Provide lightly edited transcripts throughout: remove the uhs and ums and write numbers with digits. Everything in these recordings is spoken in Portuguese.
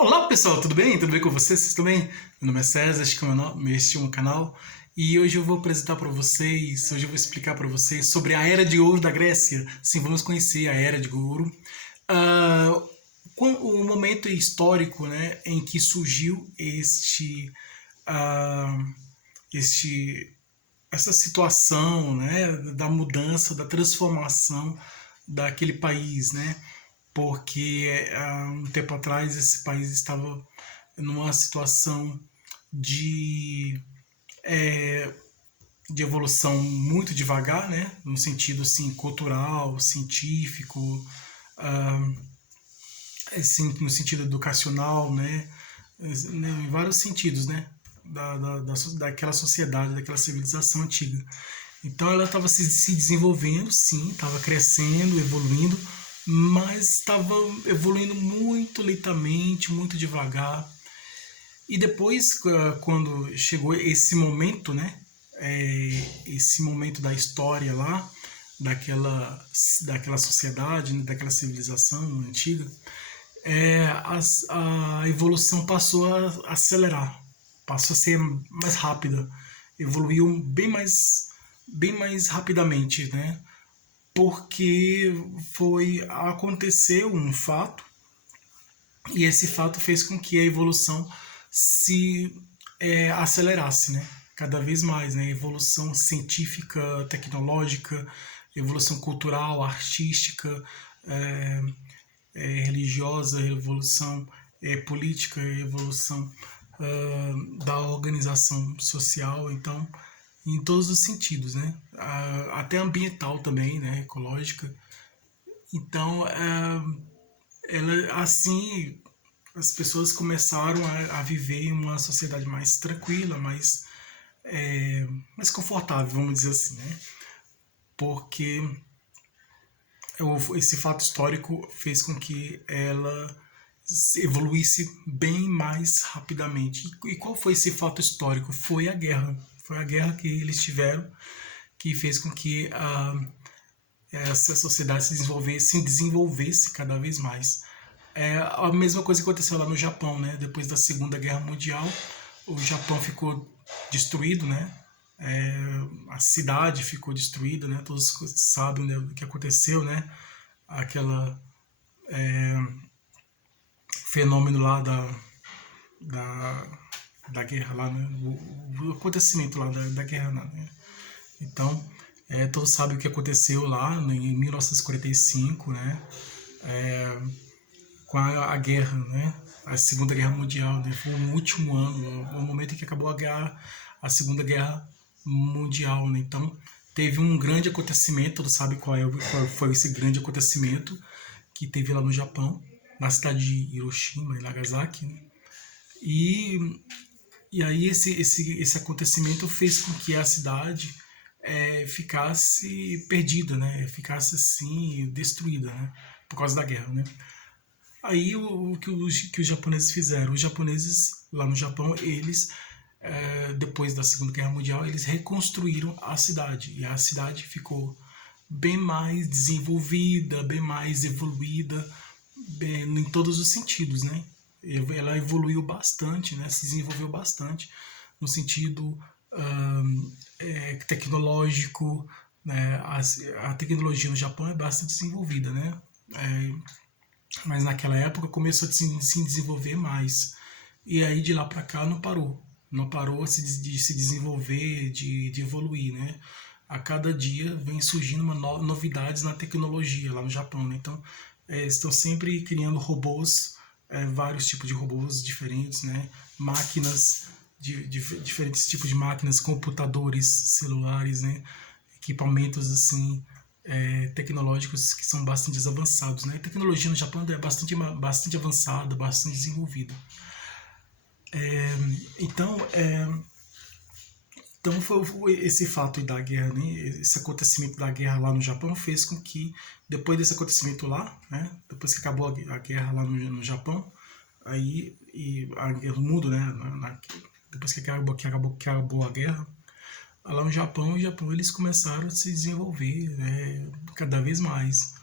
Olá pessoal, tudo bem? Tudo bem com vocês? Vocês estão bem? Meu nome é César, este é o meu canal e hoje eu vou apresentar para vocês, hoje eu vou explicar para vocês sobre a Era de Ouro da Grécia. Sim, vamos conhecer a Era de Ouro. Ah, o momento histórico, né, em que surgiu ah, este, essa situação, né, da mudança, da transformação daquele país, né? Porque há um tempo atrás esse país estava numa situação de, é, de evolução muito devagar, né? No sentido assim, cultural, científico, ah, assim, no sentido educacional, né? Em vários sentidos, né? Daquela sociedade, daquela civilização antiga. Então ela estava se desenvolvendo, sim, estava crescendo, evoluindo, mas estava evoluindo muito lentamente, muito devagar. E depois, quando chegou esse momento, né, esse momento da história lá, daquela sociedade, né, daquela civilização antiga, a evolução passou a acelerar, passou a ser mais rápida, evoluiu bem mais rapidamente, né? Porque aconteceu um fato e esse fato fez com que a evolução se acelerasse, né? Cada vez mais, né? Evolução científica, tecnológica, evolução cultural, artística, é, religiosa, evolução política, evolução da organização social, então em todos os sentidos, né? Até ambiental também, né? Ecológica. Então, ela assim as pessoas começaram a viver em uma sociedade mais tranquila, mais confortável, vamos dizer assim, né? Porque esse fato histórico fez com que ela evoluísse bem mais rapidamente. E qual foi esse fato histórico? Foi a guerra. Foi a guerra que eles tiveram que fez com que essa sociedade se desenvolvesse cada vez mais. É a mesma coisa que aconteceu lá no Japão, né? Depois da Segunda Guerra Mundial, o Japão ficou destruído, né? A cidade ficou destruída, né? Todos sabem, né, o que aconteceu, né? Aquela fenômeno lá da, da guerra lá, né? O acontecimento lá da guerra, né? Então, todos sabem o que aconteceu lá em 1945, né? É, com a guerra, né? A Segunda Guerra Mundial, né? Foi o último ano, o momento em que acabou a Segunda Guerra Mundial, né? Então, teve um grande acontecimento, todos sabem qual foi esse grande acontecimento que teve lá no Japão, na cidade de Hiroshima e Nagasaki, né? E, e aí esse acontecimento fez com que a cidade ficasse perdida, né? Ficasse assim, destruída, né? Por causa da guerra, né? Aí que os japoneses fizeram? Os japoneses lá no Japão, eles depois da Segunda Guerra Mundial, eles reconstruíram a cidade e a cidade ficou bem mais desenvolvida, bem mais evoluída, em todos os sentidos, né? Ela evoluiu bastante, né? Se desenvolveu bastante no sentido tecnológico, né? A tecnologia no Japão é bastante desenvolvida, né? Mas naquela época começou a se desenvolver mais. E aí de lá para cá não parou. Não parou de se desenvolver, de evoluir, né? A cada dia vem surgindo novidades na tecnologia lá no Japão, né? Então, estão sempre criando robôs, vários tipos de robôs diferentes, né? Máquinas, diferentes tipos de máquinas, computadores, celulares, né? Equipamentos assim tecnológicos que são bastante avançados, né? A tecnologia no Japão é bastante avançada, bastante desenvolvida. É, então, então foi esse fato da guerra, né? Esse acontecimento da guerra lá no Japão fez com que depois desse acontecimento lá, né? Depois que acabou a guerra lá no Japão, aí e o mundo, né? Depois que acabou a guerra, lá no Japão, eles começaram a se desenvolver, né, cada vez mais.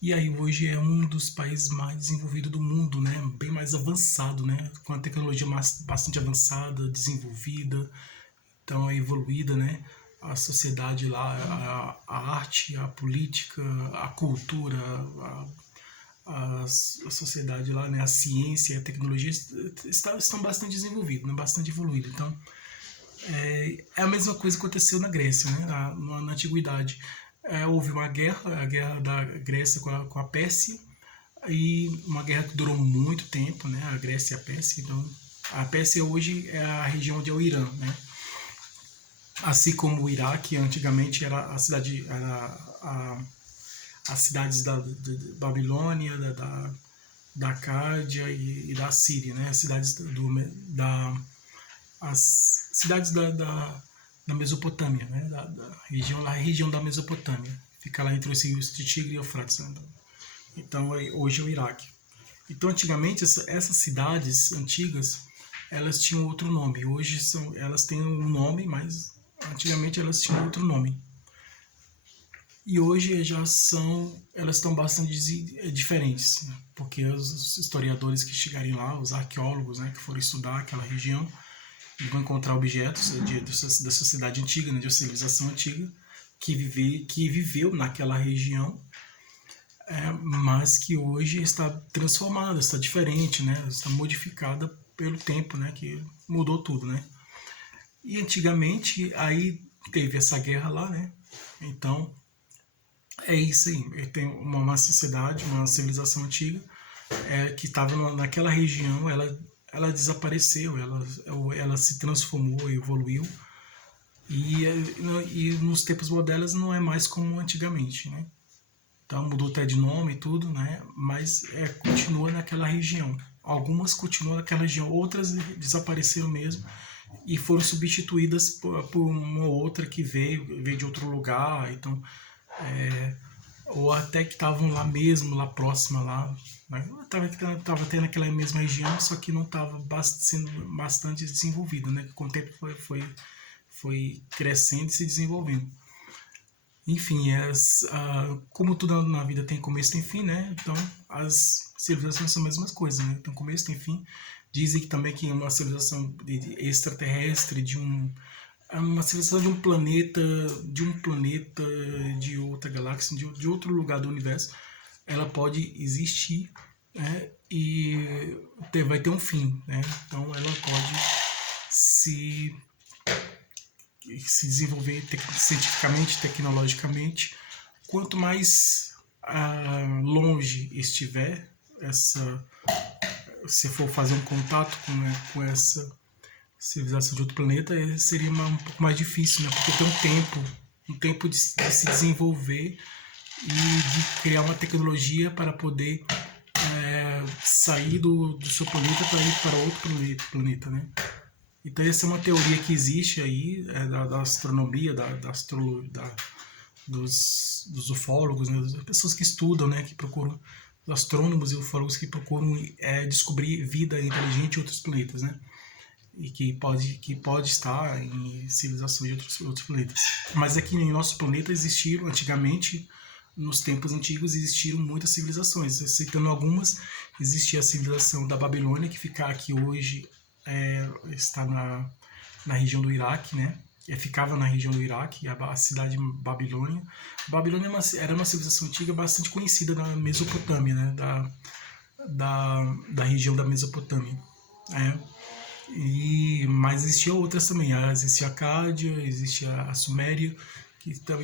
E aí hoje é um dos países mais desenvolvidos do mundo, né? Bem mais avançado, né? Com a tecnologia bastante avançada, desenvolvida, então é evoluída, né? A sociedade lá, a arte, a política, a cultura, a sociedade lá, né? A ciência, a tecnologia estão bastante desenvolvidos, né? Bastante evoluídos. Então é a mesma coisa que aconteceu na Grécia, né? Na antiguidade. Houve uma guerra, a guerra da Grécia com a Pérsia, e uma guerra que durou muito tempo, né? A Grécia e a Pérsia. Então, a Pérsia hoje é a região onde é o Irã, né? Assim como o Iraque antigamente era a cidade, era as cidades da Babilônia, da Cádia e da Síria, né? As cidades as cidades da Mesopotâmia, né? A região da Mesopotâmia, fica lá entre os rios de Tigre e Eufrates. Né? Então hoje é o Iraque. Então antigamente essas cidades antigas elas tinham outro nome. Hoje elas têm um nome, mas antigamente elas tinham outro nome. E hoje elas estão bastante diferentes, né? Porque os historiadores que chegarem lá, os arqueólogos, né, que foram estudar aquela região, e vão encontrar objetos da sociedade antiga, né, de uma civilização antiga, que viveu naquela região, mas que hoje está transformada, está diferente, né, está modificada pelo tempo, né, que mudou tudo, né. E antigamente aí teve essa guerra lá, né, então é isso aí, tem uma sociedade, uma civilização antiga que estava naquela região, ela desapareceu, ela se transformou, evoluiu, e nos tempos modernos não é mais como antigamente, né? Então mudou até de nome e tudo, né? Mas continua naquela região. Algumas continuam naquela região, outras desapareceram mesmo e foram substituídas por uma outra que veio de outro lugar, então ou até que estavam lá mesmo, lá próxima lá, né? Tava até naquela mesma região, só que não estava sendo bastante desenvolvido, né? Com o tempo foi crescendo e se desenvolvendo. Enfim, como tudo na vida tem começo e tem fim, né? Então as civilizações são as mesmas coisas, né? Tem começo, tem fim. Dizem que também que uma civilização extraterrestre uma civilização de um planeta, de outra galáxia, de outro lugar do universo, ela pode existir, né, e vai ter um fim, né? Então ela pode se desenvolver cientificamente, tecnologicamente. Quanto mais longe estiver se for fazer um contato com essa civilização de outro planeta, seria um pouco mais difícil, né? Porque tem um tempo de se desenvolver e de criar uma tecnologia para poder sair do seu planeta para ir para outro planeta, né? Então essa é uma teoria que existe aí da astronomia, dos ufólogos, né? Das pessoas que estudam, né? Que procuram, os astrônomos e ufólogos que procuram descobrir vida inteligente em outros planetas, né? E que pode estar em civilizações de outros planetas. Mas aqui em nosso planeta existiram, antigamente, nos tempos antigos, existiram muitas civilizações. Citando algumas, existia a civilização da Babilônia, que fica aqui hoje, está na região do Iraque, né? Ficava na região do Iraque, a cidade de Babilônia. Babilônia era uma civilização antiga bastante conhecida na Mesopotâmia, né? Da região da Mesopotâmia. Mas existia outras também. Existia a Cádia, existia a Suméria,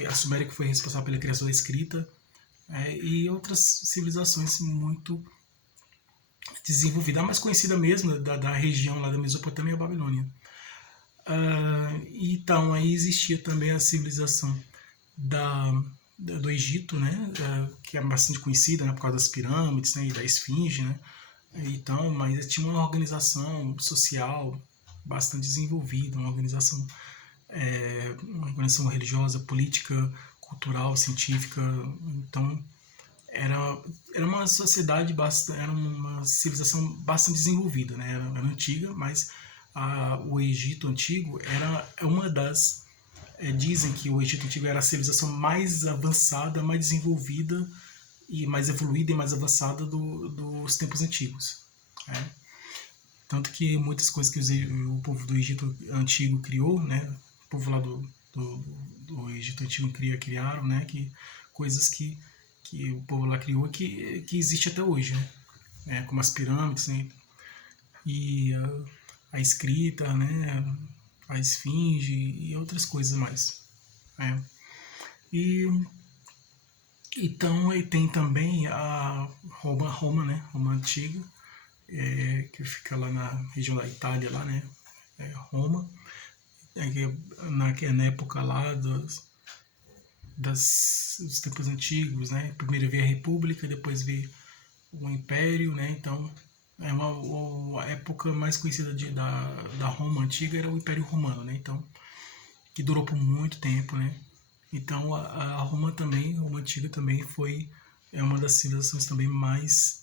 a Suméria que foi responsável pela criação da escrita, e outras civilizações muito desenvolvidas. A mais conhecida mesmo da região lá da Mesopotâmia é a Babilônia. Então aí existia também a civilização do Egito, né, que é bastante conhecida, né, por causa das pirâmides, né, e da esfinge, né. Então, mas tinha uma organização social bastante desenvolvida, uma organização religiosa, política, cultural, científica. Então, era uma sociedade, era uma civilização bastante desenvolvida, né? Era antiga, mas o Egito Antigo era uma das... dizem que o Egito Antigo era a civilização mais avançada, mais desenvolvida e mais evoluída e mais avançada dos tempos antigos. Né? Tanto que muitas coisas que o povo do Egito Antigo criou, né? O povo lá do, do Egito Antigo criaram, né? Coisas que o povo lá criou que existe até hoje, né? Como as pirâmides, né? E a escrita, né? A esfinge e outras coisas mais. Né? E então e tem também a Roma, né? Roma antiga, que fica lá na região da Itália, lá, né? Roma, na época lá dos tempos antigos, né? Primeiro veio a República, depois veio o Império, né? Então, a época mais conhecida da Roma antiga era o Império Romano, né? Então, que durou por muito tempo, né? Então, a Roma também, a Roma antiga também é uma das civilizações também mais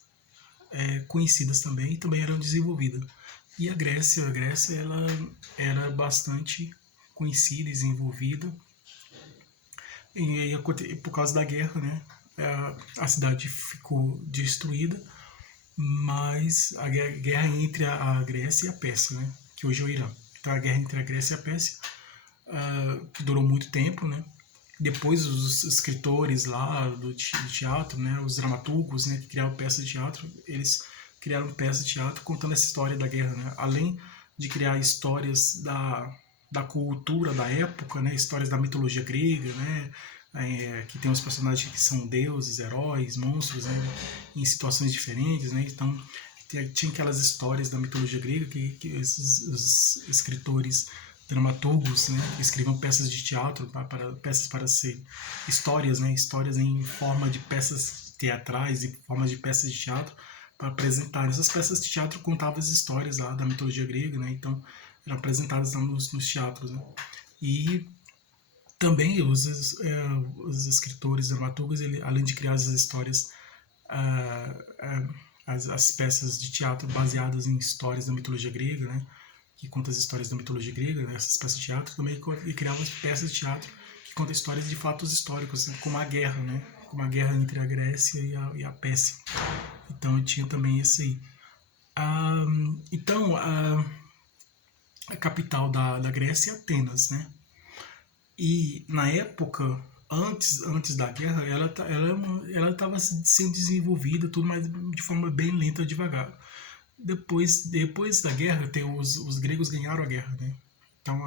conhecidas também e também eram desenvolvidas. E a Grécia ela era bastante conhecida e desenvolvida. E por causa da guerra, né, a cidade ficou destruída, mas a guerra entre a Grécia e a Pérsia, né, que hoje é o Irã. Então a guerra entre a Grécia e a Pérsia, que durou muito tempo, né. Depois os escritores lá do teatro, né, os dramaturgos, né, que criaram peças de teatro, eles criaram peças de teatro contando essa história da guerra, né. Além de criar histórias da cultura da época, né, histórias da mitologia grega, né, que tem os personagens que são deuses, heróis, monstros, né, em situações diferentes, né. Então tinha aquelas histórias da mitologia grega que os escritores dramaturgos, né, que escreviam peças de teatro peças para ser histórias, né, histórias em forma de peças teatrais e formas de peças de teatro para apresentar. Essas peças de teatro contavam as histórias lá da mitologia grega, né, então eram apresentadas nos teatros, né. E também os escritores dramaturgos, além de criar as histórias, as peças de teatro baseadas em histórias da mitologia grega, né, que conta as histórias da mitologia grega, né, essas peças de teatro, também criava peças de teatro que contam histórias de fatos históricos, né, como a guerra, né, como a guerra entre a Grécia e a Pérsia. Então tinha também esse aí. Então a capital da Grécia é Atenas, né? E na época, antes da guerra, ela estava sendo desenvolvida, tudo, mas de forma bem lenta, devagar. Depois da guerra, os gregos ganharam a guerra, né? Então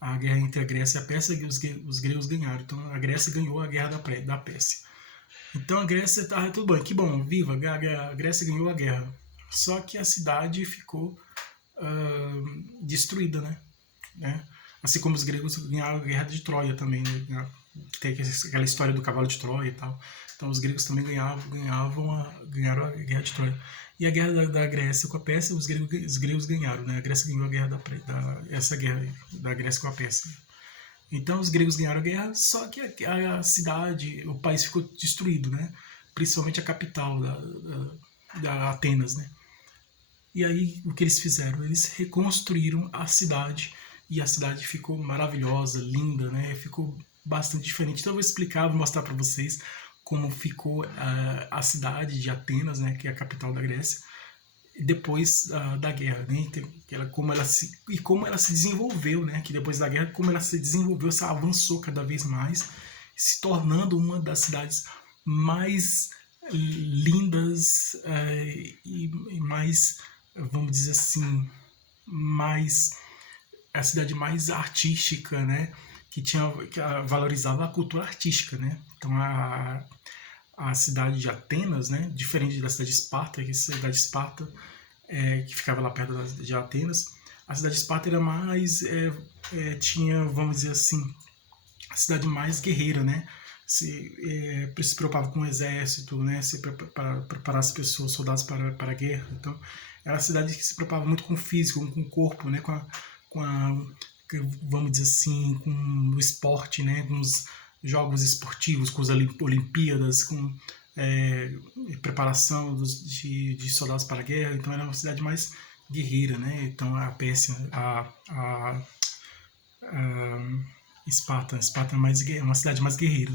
a guerra entre a Grécia e a Pérsia, os gregos ganharam. Então a Grécia ganhou a guerra da Pérsia. Então a Grécia tá tudo bem, que bom, viva, a Grécia ganhou a guerra. Só que a cidade ficou destruída, né? Assim como os gregos ganharam a guerra de Troia também, né? Que tem aquela história do cavalo de Troia e tal. Então os gregos também ganharam a guerra de Troia. E a guerra da Grécia com a Pérsia, os gregos ganharam, né? A Grécia ganhou a guerra essa guerra da Grécia com a Pérsia. Então os gregos ganharam a guerra, só que a cidade, o país ficou destruído, né? Principalmente a capital da Atenas, né? E aí o que eles fizeram? Eles reconstruíram a cidade e a cidade ficou maravilhosa, linda, né? Ficou bastante diferente. Então eu vou explicar, vou mostrar para vocês como ficou a cidade de Atenas, né? Que é a capital da Grécia, depois da guerra, né? Como ela se desenvolveu, né? Que depois da guerra, como ela se desenvolveu, se avançou cada vez mais, se tornando uma das cidades mais lindas e mais, vamos dizer assim, mais a cidade mais artística, né? Que valorizava a cultura artística, né? Então a cidade de Atenas, né? Diferente da cidade de Esparta, que a cidade de Esparta que ficava lá perto de Atenas, a cidade de Esparta era mais tinha, vamos dizer assim, a cidade mais guerreira, né? Se preocupava com o exército, né? Para preparar as pessoas, soldados para a guerra. Então, era a cidade que se preocupava muito com o físico, com o corpo, né? Com a vamos dizer assim, com o esporte, né? Com os jogos esportivos, com as Olimpíadas, com preparação de soldados para a guerra. Então, era uma cidade mais guerreira, né? Então, a Pérsia, a Esparta é uma cidade mais guerreira.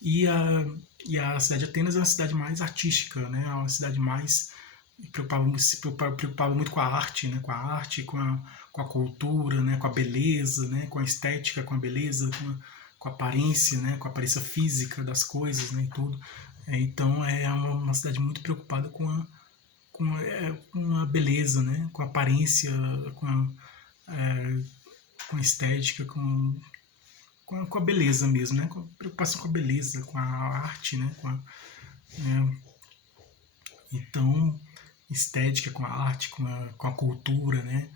E a cidade de Atenas é uma cidade mais artística, né? É uma cidade mais se preocupava muito com a arte, né? Com a arte, com a cultura, né? Com a beleza, né? Com a estética, com a beleza, com a aparência, né? Com a aparência física das coisas, né? E tudo. Então é uma cidade muito preocupada com a beleza, né? Com a aparência, com é, com a estética, com a beleza mesmo, né? Com a preocupação com a beleza, com a arte, né? Né? Então, estética com a arte, com a cultura, né?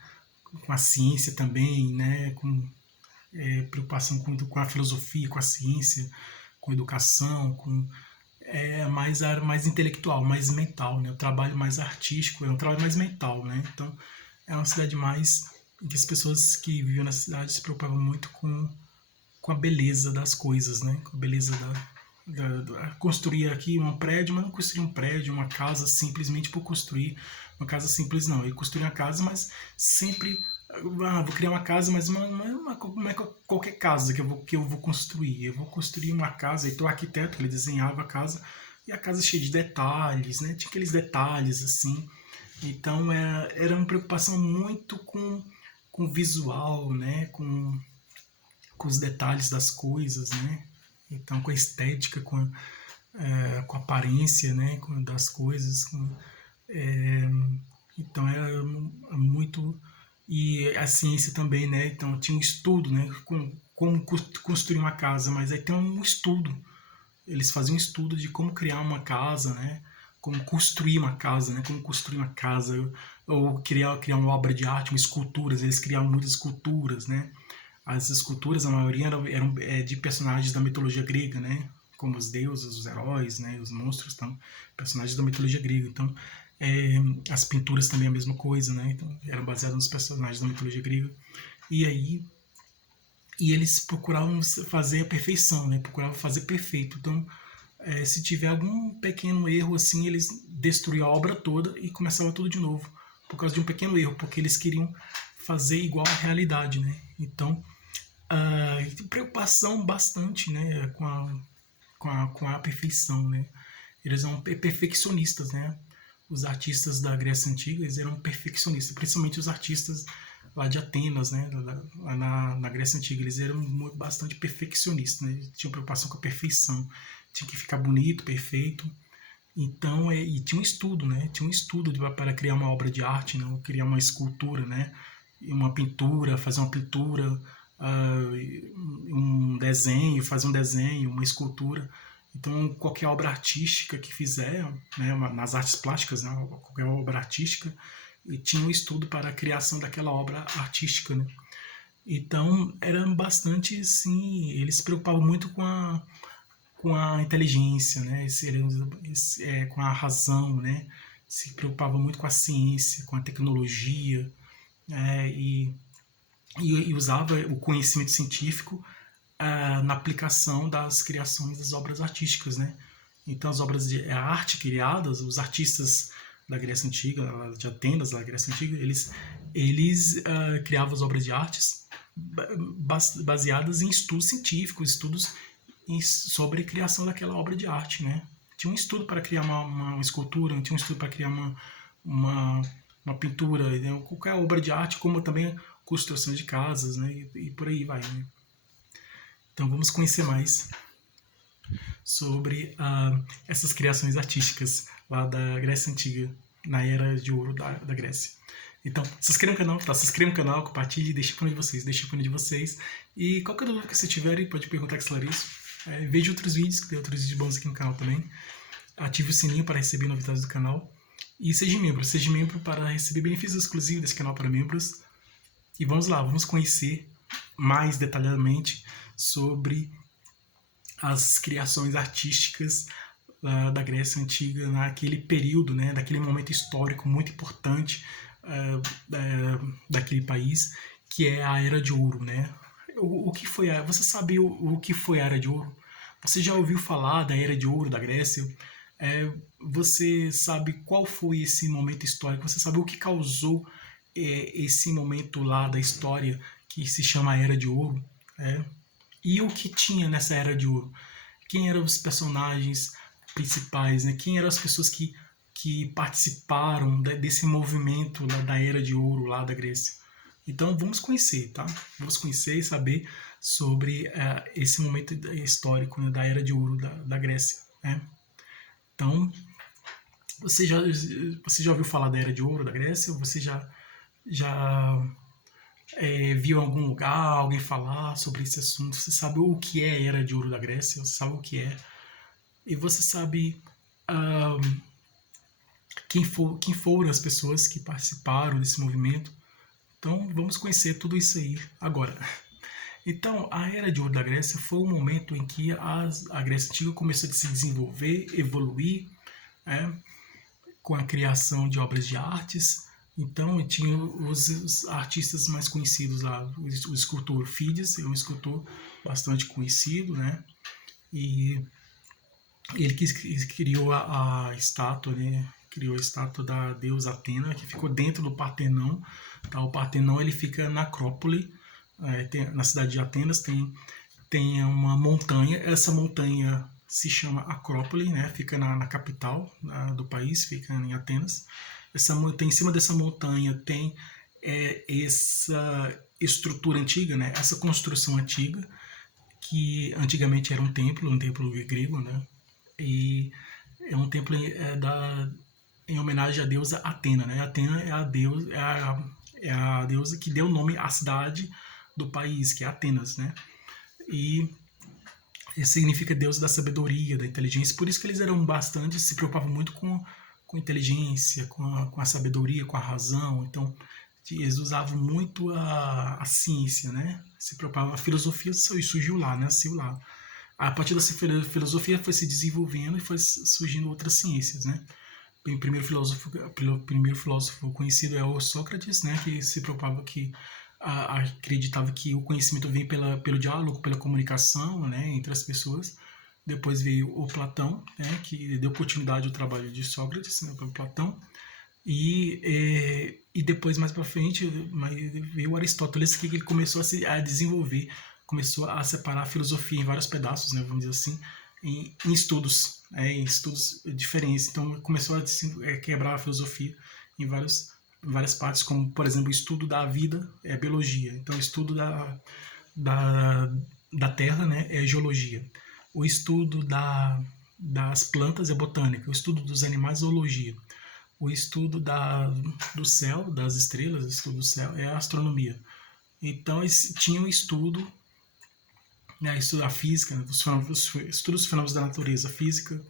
Com a ciência também, né? Com preocupação com a filosofia, com a ciência, com a educação, com mais a área mais intelectual, mais mental, né? O trabalho mais artístico é um trabalho mais mental, né? Então, é uma cidade mais em que as pessoas que viviam na cidade se preocupavam muito com a beleza das coisas, né? Com a beleza construir aqui um prédio, mas não construir um prédio, uma casa simplesmente por construir uma casa simples, não. Ele construir uma casa, mas sempre vou criar uma casa, mas não é qualquer casa que eu vou construir. Eu vou construir uma casa, então o arquiteto ele desenhava a casa e a casa cheia de detalhes, né? Tinha aqueles detalhes assim. Então era uma preocupação muito com o visual, né? Com os detalhes das coisas, né? Então, com a estética, com a aparência, né? Das coisas. É, então, é muito. E a ciência também, né? Então, tinha um estudo, né? Com como construir uma casa, mas aí tem um estudo. Eles faziam um estudo de como criar uma casa, né? Como construir uma casa, né? Como construir uma casa, ou criar uma obra de arte, uma esculturas. Eles criavam muitas esculturas, né? As esculturas, a maioria eram de personagens da mitologia grega, né? Como os deuses, os heróis, né? Os monstros, então, personagens da mitologia grega. Então, é, as pinturas também é a mesma coisa, né? Então, eram baseadas nos personagens da mitologia grega. E aí, eles procuravam fazer a perfeição, né? Procuravam fazer perfeito. Então, se tiver algum pequeno erro assim, eles destruíam a obra toda e começavam tudo de novo por causa de um pequeno erro, porque eles queriam fazer igual à realidade, né? Então, preocupação bastante, né, com a perfeição, né? Eles eram perfeccionistas, né? Os artistas da Grécia Antiga, eles eram perfeccionistas, principalmente os artistas lá de Atenas, né? Lá na Grécia Antiga, eles eram bastante perfeccionistas, né? Tinham preocupação com a perfeição, tinha que ficar bonito, perfeito. Então, e tinha um estudo, né? Tinha um estudo para criar uma obra de arte, né? Criar uma escultura, né? Uma pintura, fazer uma pintura, um desenho, fazer um desenho, uma escultura. Então, qualquer obra artística que fizer, né? Nas artes plásticas, né? Qualquer obra artística, e tinha um estudo para a criação daquela obra artística, né? Então, era bastante, sim, eles se preocupavam muito com a inteligência, né? Com a razão, né? Se preocupava muito com a ciência, com a tecnologia, e usava o conhecimento científico na aplicação das criações das obras artísticas, né? Então as obras de arte criadas, os artistas da Grécia Antiga, de Atenas, da Grécia Antiga, eles criavam as obras de artes baseadas em estudos científicos, estudos sobre a criação daquela obra de arte, né? Tinha um estudo para criar uma escultura, tinha um estudo para criar uma, uma pintura, né? Qualquer obra de arte, como também construção de casas, né? E por aí vai, né? Então vamos conhecer mais sobre essas criações artísticas lá da Grécia Antiga, na Era de Ouro da Grécia. Então, se inscreva no canal, tá? Se inscreva no canal, compartilhe, deixe o fone de vocês. E qualquer dúvida que você tiver, pode perguntar que esclareço. Veja outros vídeos, que tem outros vídeos bons aqui no canal também. Ative o sininho para receber novidades do canal. E seja membro para receber benefícios exclusivos desse canal para membros. E vamos lá, vamos conhecer mais detalhadamente sobre as criações artísticas da Grécia Antiga naquele período, né, daquele momento histórico muito importante daquele país, que é a Era de Ouro, né? O que foi você sabe o que foi a Era de Ouro? Você já ouviu falar da Era de Ouro da Grécia? Você sabe qual foi esse momento histórico? Você sabe o que causou esse momento lá da história que se chama Era de Ouro? E o que tinha nessa Era de Ouro? quem eram os personagens principais, né? Quem eram as pessoas que participaram desse movimento da Era de Ouro lá da Grécia. Então vamos conhecer, tá? Vamos conhecer e saber sobre esse momento histórico, né, da Era de Ouro da Grécia, né? Então, você já ouviu falar da Era de Ouro da Grécia? Você já viu em algum lugar alguém falar sobre esse assunto? Você sabe o que é a Era de Ouro da Grécia? Você sabe o que é? E você sabe quem foram as pessoas que participaram desse movimento? Então, vamos conhecer tudo isso aí agora. Então, a Era de Ouro da Grécia foi o momento em que a Grécia Antiga começou a se desenvolver, evoluir, né, com a criação de obras de artes. Então, tinha os artistas mais conhecidos lá, o escultor Fídias, é um escultor bastante conhecido, né? E ele que criou a estátua, né? Criou a estátua da deusa Atena, que ficou dentro do Partenon. Tá? O Partenon ele fica na Acrópole, na cidade de Atenas, tem uma montanha. Essa montanha se chama Acrópole, né? Fica na capital do país, fica em Atenas. Em cima dessa montanha tem essa estrutura antiga, né? Essa construção antiga, que antigamente era um templo grego, né? E é um templo em homenagem à deusa Atena, né? Atena é a deusa que deu nome à cidade do país, que é Atenas, né? E significa deusa da sabedoria, da inteligência. Por isso que eles se preocupavam muito com inteligência, com a sabedoria, com a razão. Então, eles usavam muito a ciência, né? Se preocupavam. A filosofia surgiu lá, nasceu lá. A partir dessa filosofia foi se desenvolvendo e foi surgindo outras ciências, né? O primeiro filósofo conhecido é o Sócrates, né? Que se preocupava acreditava que o conhecimento vem pelo diálogo, pela comunicação, né, entre as pessoas. Depois veio o Platão, né, que deu continuidade ao trabalho de Sócrates, né, pelo Platão. E depois, mais para frente, veio o Aristóteles, que ele começou a desenvolver, começou a separar a filosofia em vários pedaços, né, vamos dizer assim, em estudos diferentes. Então, começou a quebrar a filosofia em várias partes, como, por exemplo, o estudo da vida é biologia. Então, o estudo da terra, né, é geologia. O estudo das plantas é botânica. O estudo dos animais é zoologia. O estudo do céu, das estrelas, o estudo do céu é a astronomia. Então, tinha um estudo, né, estudo da física, né, estudo dos fenômenos da natureza, física,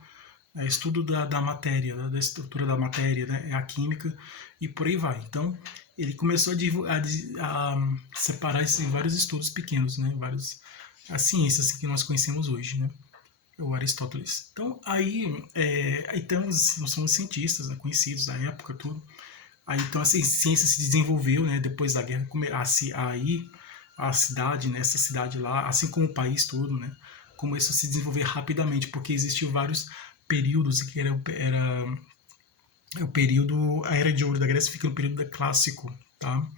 estudo da matéria, da estrutura da matéria, né, a química e por aí vai. Então, ele começou a separar isso em vários estudos pequenos, né, as ciências que nós conhecemos hoje, né, o Aristóteles. Então, nós somos cientistas, né, conhecidos da época, tudo. Aí, então, essa ciência se desenvolveu, né, depois da guerra, a cidade, né, essa cidade lá, assim como o país todo, né, começou a se desenvolver rapidamente, porque existiam vários períodos, que era o período, a Era de Ouro da Grécia fica no período clássico, tá?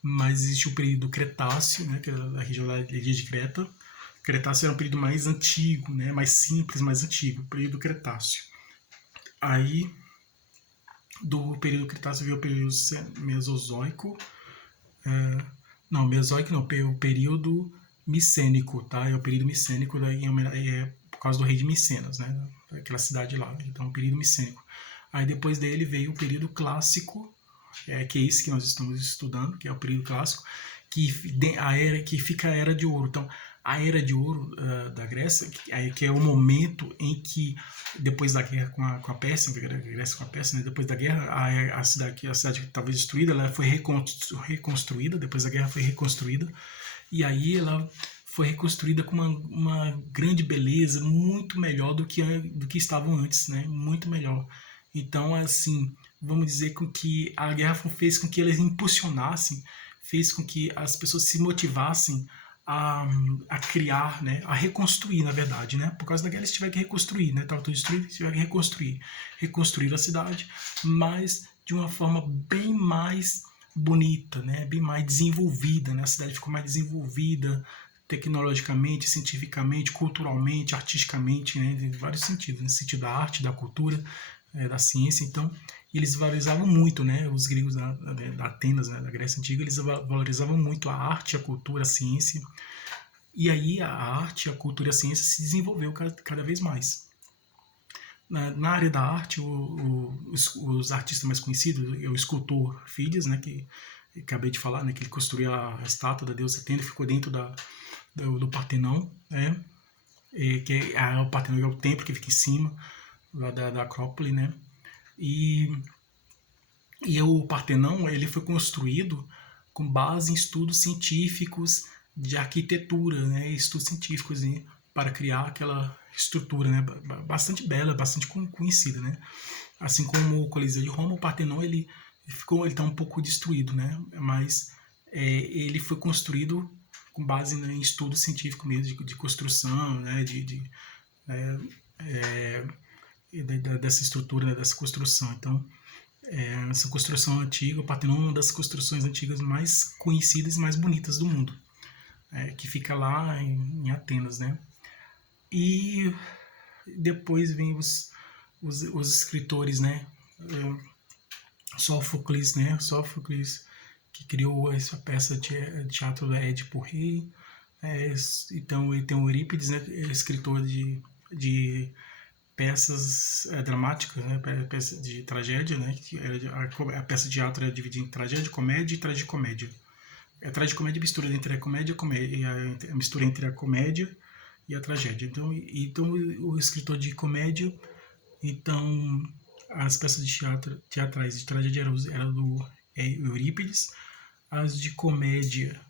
Mas existe o período Cretáceo, né, que é a região da ilha de Creta. O Cretáceo era um período mais antigo, né, mais simples, mais antigo, o período Cretáceo. Aí, do período Cretáceo veio o período Mesozoico, Mesozoico não, o período micênico, tá? É o período micênico por causa do rei de Micenas, né? Aquela cidade lá. Então, o período micênico. Aí depois dele veio o período clássico, que é esse que nós estamos estudando, que é o período clássico, que fica a Era de Ouro. Então, a Era de Ouro da Grécia, que é o momento em que, depois da guerra com a Pérsia, né, depois da guerra, a cidade que estava destruída, ela foi reconstruída, depois da guerra foi reconstruída, e aí ela foi reconstruída com uma grande beleza, muito melhor do que estavam antes, né? Muito melhor. Então, assim, vamos dizer que a guerra fez com que eles impulsionassem, fez com que as pessoas se motivassem a criar, né? A reconstruir, na verdade, né? Por causa da guerra eles tiveram que reconstruir, né? Estava tudo destruído, eles tiveram que reconstruir a cidade, mas de uma forma bem mais bonita, né? Bem mais desenvolvida, né? A cidade ficou mais desenvolvida, tecnologicamente, cientificamente, culturalmente, artisticamente, né, em vários sentidos, no sentido da arte, da cultura, da ciência. Então, eles valorizavam muito, né, os gregos da Atenas, né, da Grécia Antiga, eles valorizavam muito a arte, a cultura, a ciência. E aí a arte, a cultura e a ciência se desenvolveu cada vez mais. Na área da arte, os artistas mais conhecidos, o escultor Fídias, né, que acabei de falar, né, que ele construiu a estátua da deusa Atena, ficou dentro do Partenon, né, o Partenon é o templo que fica em cima lá da Acrópole, né, e, e o Partenon ele foi construído com base em estudos científicos de arquitetura, né, estudos científicos, né, para criar aquela estrutura, né, bastante bela, bastante conhecida, né. Assim como o Coliseu de Roma, o Partenon ele está um pouco destruído, né, mas ele foi construído com base em estudo científico mesmo de construção, né, é, dessa estrutura, né, dessa construção. Então, essa construção antiga, o Partenon é uma das construções antigas mais conhecidas e mais bonitas do mundo, que fica lá em Atenas, né. E depois vem os escritores, né? Sófocles, né? Sófocles que criou essa peça de teatro da Édipo Rei. Então ele tem o Eurípides, né? Escritor de peças dramáticas, né? Peça de tragédia, né? A peça de teatro é dividida em tragédia, comédia e tragicomédia. A tragicomédia mistura entre a comédia a mistura entre a comédia e a tragédia. Então o escritor de comédia, então as peças de teatrais de tragédia eram do Eurípides, as de comédia,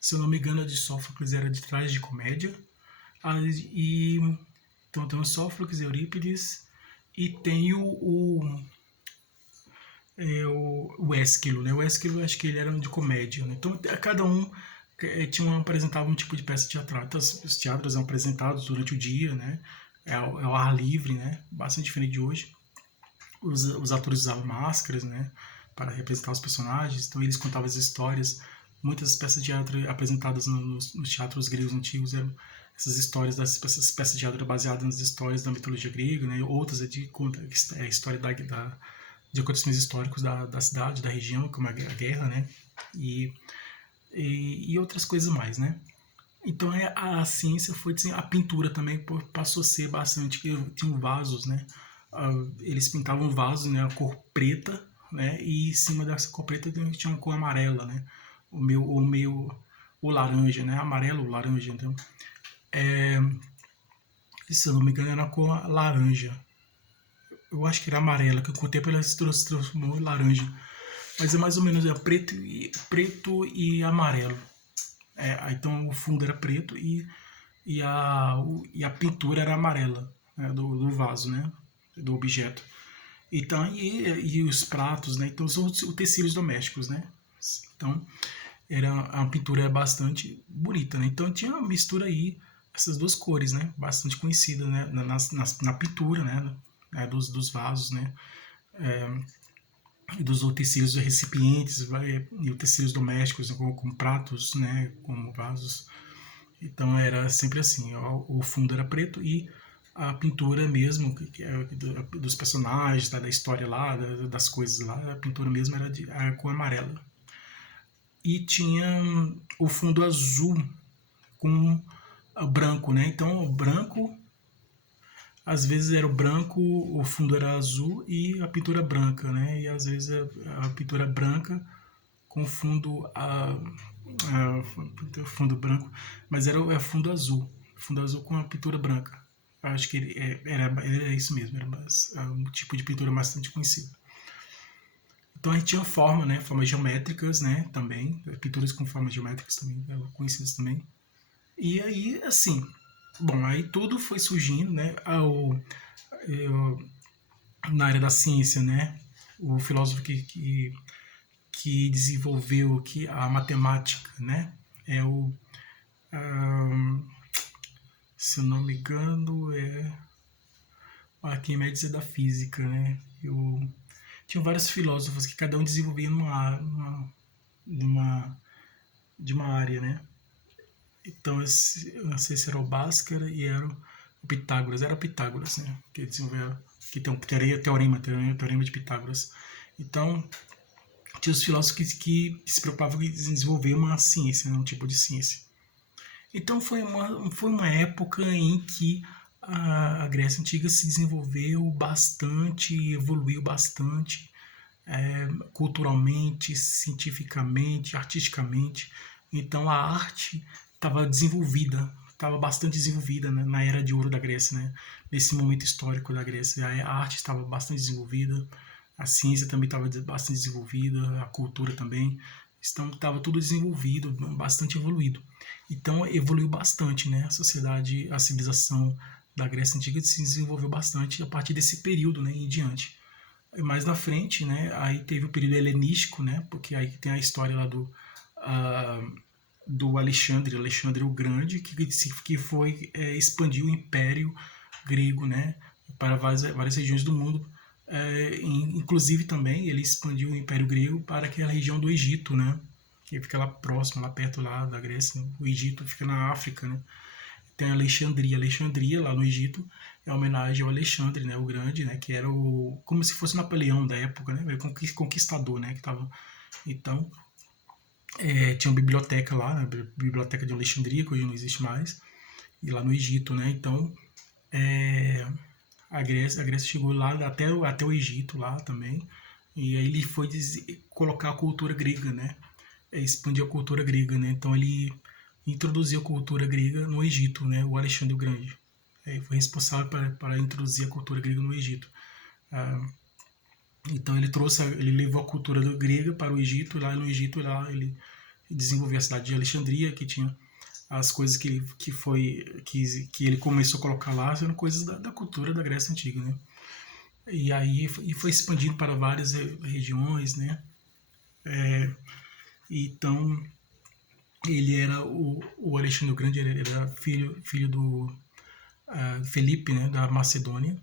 se eu não me engano, a de Sófocles era de tragicomédia, então tem o Sófocles, Eurípides, e tem o Ésquilo, né? O Ésquilo, acho que ele era de comédia, né? Então cada um apresentava um tipo de peça teatral. Então, os teatros eram apresentados durante o dia, né? Ao ar livre, né? Bastante diferente de hoje. Os atores usavam máscaras, né? Para representar os personagens. Então eles contavam as histórias. Muitas peças de teatro apresentadas nos teatros gregos antigos eram essas histórias dessas peças de teatro baseadas nas histórias da mitologia grega, né? Outras é a história de acontecimentos históricos da cidade, da região, como a guerra, né? E outras coisas mais, né? Então a ciência foi assim, a pintura também passou a ser bastante, tinham vasos, né? Eles pintavam vasos, né, a cor preta, né? E em cima dessa cor preta tinha uma cor amarela, né? O laranja, né? Amarelo ou laranja, então. Se eu não me engano era a cor laranja. Eu acho que era amarela, que com o tempo ela se transformou em laranja. Mas é mais ou menos preto e amarelo. Então o fundo era preto e a pintura era amarela, né, do vaso, né, do objeto. Então, e os pratos, né, então são os utensílios domésticos, né. Então era a pintura bastante bonita, né. Então tinha uma mistura aí essas duas cores, né, bastante conhecida, né, na pintura, né, dos vasos, né, e dos utensílios recipientes e utensílios domésticos, né, como pratos, né, como vasos. Então era sempre assim, o fundo era preto e a pintura mesmo, dos personagens, da história lá, das coisas lá, a pintura mesmo era cor amarela. E tinha o fundo azul com branco, né? Então o branco, às vezes era o branco, o fundo era azul e a pintura branca, né? E às vezes a pintura branca com fundo branco, mas era fundo azul com a pintura branca. Acho que era isso mesmo, era um tipo de pintura bastante conhecido. Então a gente tinha forma, né, formas geométricas, né, também, pinturas com formas geométricas também, conhecidas também. E aí, assim, bom, aí tudo foi surgindo, né, na área da ciência, né, o filósofo que desenvolveu a matemática, né, é o se eu não me engano, Arquimedes é da física, né? Tinha vários filósofos que cada um desenvolvia de uma área, né? Então, eu não sei se era o Bhaskara e era o Pitágoras. Era Pitágoras, né? Que desenvolveu, que tem um teorema de Pitágoras. Então, tinha os filósofos que se preocupavam em desenvolver uma ciência, né? Um tipo de ciência. Então, foi uma época em que a Grécia Antiga se desenvolveu bastante, evoluiu bastante, culturalmente, cientificamente, artisticamente. Então a arte estava desenvolvida, estava bastante desenvolvida, né, na era de ouro da Grécia, né? Nesse momento histórico da Grécia. A arte estava bastante desenvolvida, a ciência também estava bastante desenvolvida, a cultura também. Então estava tudo desenvolvido, bastante evoluído. Então evoluiu bastante, né? A sociedade, a civilização da Grécia Antiga se desenvolveu bastante a partir desse período, né, em diante. Mais na frente, né, aí teve o período helenístico, né, porque aí tem a história lá do Alexandre o Grande, que foi expandir o Império Grego, né, para várias regiões do mundo. Inclusive também ele expandiu o Império Grego para aquela região do Egito, né, que fica lá próximo, lá perto lá da Grécia. Né? O Egito fica na África, né? Tem Alexandria. Alexandria, lá no Egito, é homenagem ao Alexandre, né, o Grande, né, que era o como se fosse Napoleão da época, né, o conquistador, né, que tava. Então, tinha uma biblioteca lá, né, biblioteca de Alexandria, que hoje não existe mais, e lá no Egito, né. Então, é, a Grécia chegou lá até o Egito lá também, e aí ele foi colocar a cultura grega, né, expandir a cultura grega, né. Então ele introduziu a cultura grega no Egito, né, o Alexandre o Grande. Foi responsável para introduzir a cultura grega no Egito. Ah, então ele levou a cultura grega para o Egito, e lá no Egito lá ele desenvolveu a cidade de Alexandria, que tinha as coisas que ele começou a colocar lá, sendo coisas da cultura da Grécia Antiga, né? E aí foi expandindo para várias regiões, né? Então ele era o Alexandre o Grande, ele era filho do Felipe, né, da Macedônia,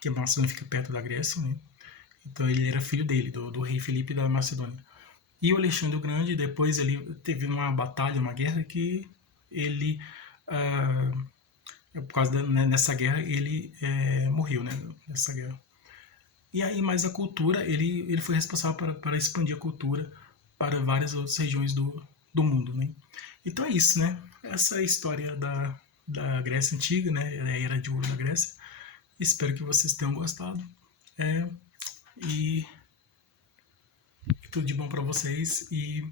que a Macedônia fica perto da Grécia, né? Então ele era filho dele, do rei Felipe da Macedônia. E o Alexandre o Grande, depois ele teve uma batalha, uma guerra que ele, ah, por causa nessa guerra, ele morreu, né? Nessa guerra. E aí, mais a cultura, ele foi responsável para expandir a cultura para várias outras regiões do mundo, né? Então é isso, né? Essa é a história da Grécia Antiga, né? A Era de Ouro da Grécia. Espero que vocês tenham gostado. É, e tudo de bom para vocês. E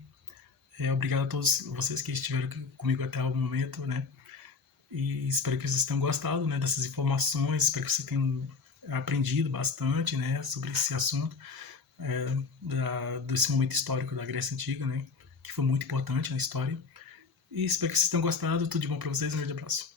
obrigado a todos vocês que estiveram comigo até o momento, né? E espero que vocês tenham gostado, né, dessas informações. Espero que vocês tenham aprendido bastante, né, sobre esse assunto, desse momento histórico da Grécia Antiga, né? Que foi muito importante na história. E espero que vocês tenham gostado. Tudo de bom para vocês. Um grande abraço.